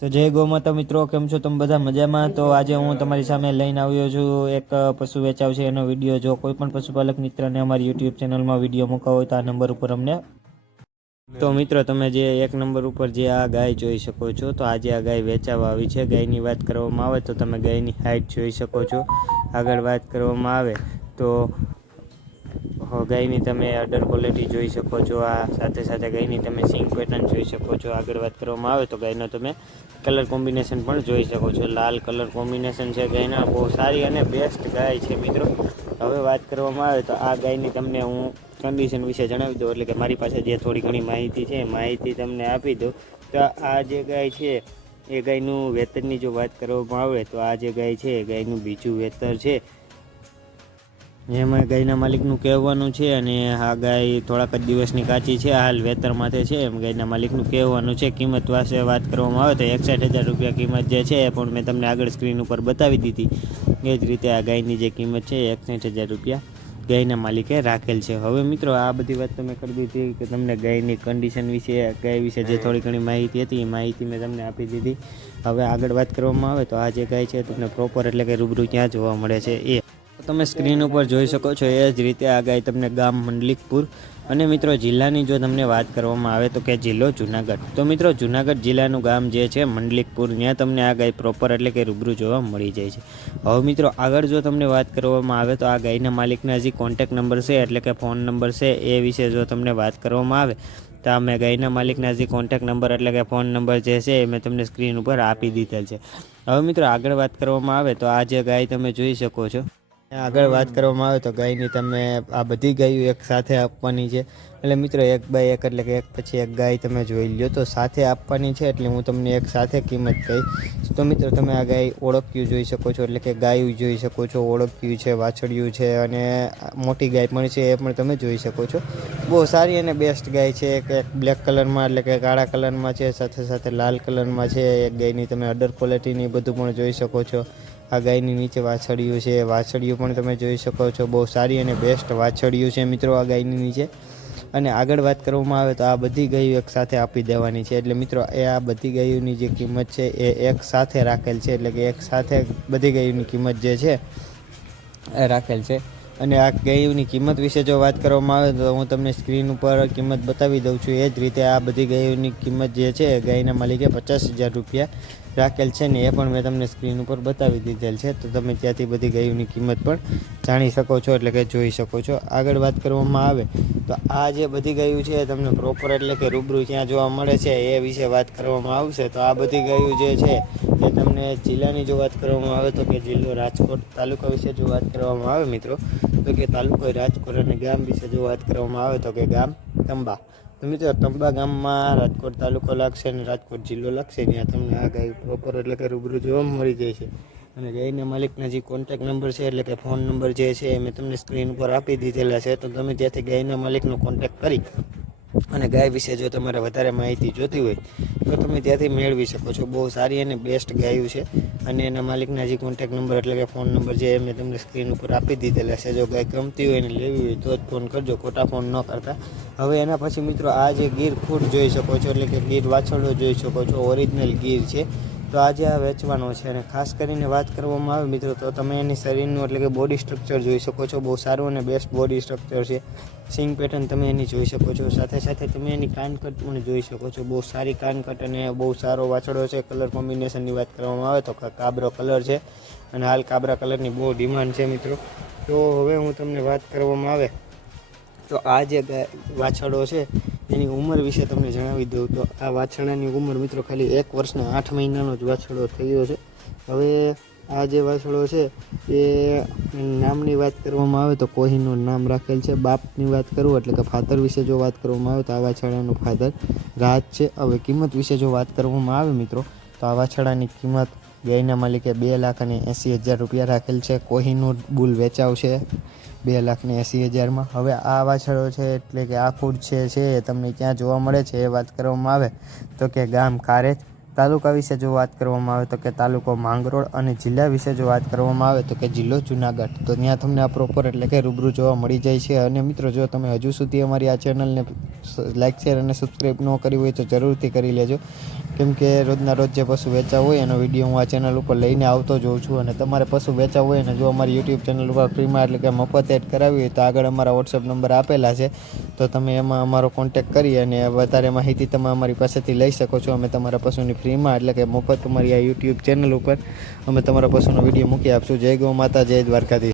તો જય ગૌમાતા મિત્રો, કેમ છો તમે બધા મજામાં? તો આજે હું તમારી સામે લઈને આવ્યો છું એક પશુ વેચાવ છે એનો વીડિયો. જો કોઈ પણ પશુપાલક મિત્રને અમારી યુટ્યુબ ચેનલમાં વીડિયો મૂકવા હોય તો આ નંબર ઉપર અમને તો મિત્રો, તમે જે એક નંબર ઉપર જે આ ગાય જોઈ શકો છો, તો આજે આ ગાય વેચાવા આવી છે, ગાયની વાત કરવામાં આવે તો તમે ગાયની હાઇટ જોઈ શકો છો. આગળ વાત કરવામાં આવે તો ગાયની તમે અડર ક્વોલિટી જોઈ શકો છો. આ સાથે સાથે ગાયની તમે સિંગ પેટર્ન જોઈ શકો છો. આગળ વાત કરવામાં આવે તો ગાયનો તમે કલર કોમ્બિનેશન પણ જોઈ શકો છો. લાલ કલર કોમ્બિનેશન છે ગાયના. બહુ સારી અને બેસ્ટ ગાય છે મિત્રો. હવે વાત કરવામાં આવે તો આ ગાયની તમને હું કન્ડિશન વિશે જણાવી દઉં. એટલે કે મારી પાસે જે થોડી ઘણી માહિતી છે માહિતી તમને આપી દઉં. તો આ જે ગાય છે, એ ગાયનું વેતનની જો વાત કરવામાં આવે તો આ જે ગાય છે, એ ગાયનું બીજું વેતર છે. એમાં ગાયના માલિકનું કહેવાનું છે અને આ ગાય થોડાક જ દિવસની કાચી છે હાલ વેતર માથે છે. એમ ગાયના માલિકનું કહેવાનું છે, કિંમત વાસે વાત કરવામાં આવે તો એકસઠ હજાર રૂપિયા કિંમત જે છે એ પણ મેં તમને આગળ સ્ક્રીન ઉપર બતાવી દીધી. એ જ રીતે આ ગાયની જે કિંમત છે એકસઠ હજાર રૂપિયા ગાયના માલિકે રાખેલ છે. હવે મિત્રો, આ બધી વાત તમે કરી દીધી કે તમને ગાયની કન્ડિશન વિશે, ગાય વિશે જે થોડી ઘણી માહિતી હતી, એ માહિતી મેં તમને આપી દીધી. હવે આગળ વાત કરવામાં આવે તો આ જે ગાય છે તમને પ્રોપર એટલે કે રૂબરૂ ક્યાં જોવા મળે છે. એ તમે સ્ક્રીન ઉપર જોઈ શકો છો એ જ રીતે આ ગાય તમને ગામ મંડલિકપુર. અને મિત્રો જિલ્લાની જો તમને વાત કરવામાં આવે તો કે જિલ્લો જુનાગઢ. તો મિત્રો જુનાગઢ જિલ્લાનું ગામ જે છે મંડલિકપુર, ત્યાં તમને આ ગાય પ્રોપર એટલે કે રૂબરૂ જોવા મળી જાય છે. હવે મિત્રો આગળ જો તમને વાત કરવામાં આવે તો આ ગાયના માલિકના જે કોન્ટેક નંબર છે એટલે કે ફોન નંબર છે એ વિશે જો તમને વાત કરવામાં આવે, તો આ મેં ગાયના માલિકના જે કોન્ટેક નંબર એટલે કે ફોન નંબર જે છે એ મેં તમને સ્ક્રીન ઉપર આપી દીધેલ છે. હવે મિત્રો આગળ વાત કરવામાં આવે તો આ જે ગાય તમે જોઈ શકો છો આગળ વાત કરવામાં આવે તો ગાયની તમે આ બધી ગાયો એક સાથે આપવાની છે. એટલે મિત્રો, એક બાય એક એટલે કે એક પછી એક ગાય તમે જોઈ લ્યો તો સાથે આપવાની છે એટલે હું તમને એક સાથે કિંમત કહીશ તો મિત્રો, તમે આ ગાય ઓળખ્યું જોઈ શકો છો એટલે કે ગાયું જોઈ શકો છો, ઓળખ્યું છે વાછળિયું છે અને મોટી ગાય પણ છે એ પણ તમે જોઈ શકો છો. બહુ સારી અને બેસ્ટ ગાય છે. કે બ્લેક કલરમાં એટલે કે કાળા કલરમાં છે, સાથે સાથે લાલ કલરમાં છે. એક ગાયની તમે અડર ક્વોલિટીની બધું પણ જોઈ શકો છો. આ ગાયની નીચે વાછળિયું છે વાછડિયું પણ તમે જોઈ શકો છો. બહુ સારી અને બેસ્ટ વાછડિયું છે મિત્રો આ ગાયની નીચે. અને આગળ વાત કરવામાં આવે તો આ બધી ગાયો એક સાથે આપી દેવાની છે. એટલે મિત્રો, એ આ બધી ગાયોની જે કિંમત છે, એ એક સાથે રાખેલ છે. એટલે કે એક સાથે બધી ગાયોની કિંમત જે છે, એ રાખેલ છે. અને આ ગાયોની કિંમત વિશે જો વાત કરવામાં આવે તો હું તમને સ્ક્રીન ઉપર કિંમત બતાવી દઉં છું. એ જ રીતે આ બધી ગાયોની કિંમત જે છે ગાયના માલિકે પચાસ હજાર રૂપિયા રાખેલ છે ને એ પણ મેં તમને સ્ક્રીન ઉપર બતાવી દીધેલ છે. તો તમે ત્યાંથી બધી ગાયોની કિંમત પણ જાણી શકો છો, એટલે કે જોઈ શકો છો. આગળ વાત કરવામાં આવે તો આ જે બધી ગાયો છે એ તમને પ્રોપર એટલે કે રૂબરૂ ક્યાં જોવા મળે છે, એ વિશે વાત કરવામાં આવશે. તો આ બધી ગાયો જે છે એ તમને જિલ્લાની જો વાત કરવામાં આવે તો કે જિલ્લો રાજકોટ તાલુકા વિશે જો વાત કરવામાં આવે મિત્રો, તો કે તાલુકો રાજકોટ અને ગામ વિશે જો વાત કરવામાં આવે તો કે ગામ તંબા. તો મિત્રો તંબા ગામમાં રાજકોટ તાલુકો લાગશે અને રાજકોટ જિલ્લો લાગશે, ત્યાં તમને આ ગાય પ્રોપર એટલે કે રૂબરૂ જોવા મળી જાય છે. અને ગાયના માલિકના જે કોન્ટેક નંબર છે એટલે કે ફોન નંબર જે છે એ મેં તમને સ્ક્રીન ઉપર આપી દીધેલા છે, તો તમે ત્યાંથી ગાયના માલિકનો કોન્ટેક કરી અને ગાય વિશે જો તમારે વધારે માહિતી જોતી હોય, તો તમે ત્યાંથી મેળવી શકો છો. બહુ સારી અને બેસ્ટ ગાયું છે. અને એના માલિકના જે કોન્ટેક નંબર એટલે કે ફોન નંબર જે મેં તમને સ્ક્રીન ઉપર આપી દીધેલા છે, જો ગાય ગમતી હોય ને લેવી હોય તો જ ફોન કરજો, ખોટા ફોન ન કરતા. હવે એના પછી મિત્રો આ જે ગીર ફૂડ જોઈ શકો છો, એટલે કે ગીર વાછરડો જોઈ શકો છો ઓરિજિનલ ગીર છે. તો આજે આ વેચવાનો છે અને ખાસ કરીને વાત કરવામાં આવે મિત્રો, તો તમે એની શરીરનું એટલે કે બોડી સ્ટ્રક્ચર જોઈ શકો છો. બહુ સારું અને બેસ્ટ બોડી સ્ટ્રક્ચર છે. સિંગ પેટર્ન તમે એની જોઈ શકો છો. સાથે સાથે તમે એની કાનકટ પણ જોઈ શકો છો. બહુ સારી કાનકટ અને બહુ સારો વાછડો છે. કલર કોમ્બિનેશનની વાત કરવામાં આવે તો કાબરો કલર છે અને હાલ કાબરા કલરની બહુ ડિમાન્ડ છે મિત્રો. તો હવે હું તમને વાત કરવામાં આવે. તો આ જે વાછડો છે એની ઉંમર વિશે તમને જણાવી દઉં તો આ વાછરડાની ઉંમર મિત્રો ખાલી એક વર્ષના આઠ મહિનાનો જ વાછરડો થયો છે. હવે આ જે વાછરડો છે, એ નામની વાત કરવામાં આવે તો કોહીનું નામ રાખેલ છે. બાપની વાત કરું એટલે કે ફાધર વિશે જો વાત કરવામાં આવે તો આ વાછરડાનું ફાધર રાજ છે. હવે કિંમત વિશે જો વાત કરવામાં આવે મિત્રો, તો આ વાછરડાની કિંમત ગાયના માલિકે બે લાખ અને એંસી હજાર રૂપિયા રાખેલ છે. કોહીનું બુલ વેચાવ છે બે લાખ ને એંસી હજારમાં. હવે આ વાછળો છે એટલે કે આ ફૂડ છે છે તમને ક્યાં જોવા મળે છે એ વાત કરવામાં આવે. તો કે ગામ કારેજ. તાલુકા વિશે જો વાત કરવામાં આવે તો કે તાલુકો માંગરોળ અને જિલ્લા વિશે જો વાત કરવામાં આવે તો કે જિલ્લો જુનાગઢ. તો ત્યાં તમને આ પ્રોપર એટલે કે રૂબરૂ જોવા મળી જાય છે. અને મિત્રો, જો તમે હજુ સુધી અમારી આ ચેનલને લાઇક શેર અને સબસ્ક્રાઈબ ન કરી હોય તો જરૂરથી કરી લેજો. કેમ કે રોજના રોજ જે પશુ વેચા હોય એનો વીડિયો હું આ ચેનલ ઉપર લઈને આવતો જોઉં છું. અને તમારે પશુ વેચા હોય અને જો અમારી યુટ્યુબ ચેનલ ઉપર ફ્રીમાં એટલે કે મફત એડ કરાવી હોય તો આગળ અમારા વોટ્સઅપ નંબર આપેલા છે. તો તમે એમાં અમારો કોન્ટેક કરી અને વધારે માહિતી તમે અમારી પાસેથી લઈ શકો છો. અમે તમારા પશુની ફ્રીમાં, એટલે કે મફત અમારી આ યુટ્યુબ ચેનલ ઉપર અમે તમારા પશુનો વીડિયો મૂકી આપશું. જય ગૌ માતા, જય દ્વારકાધીશ.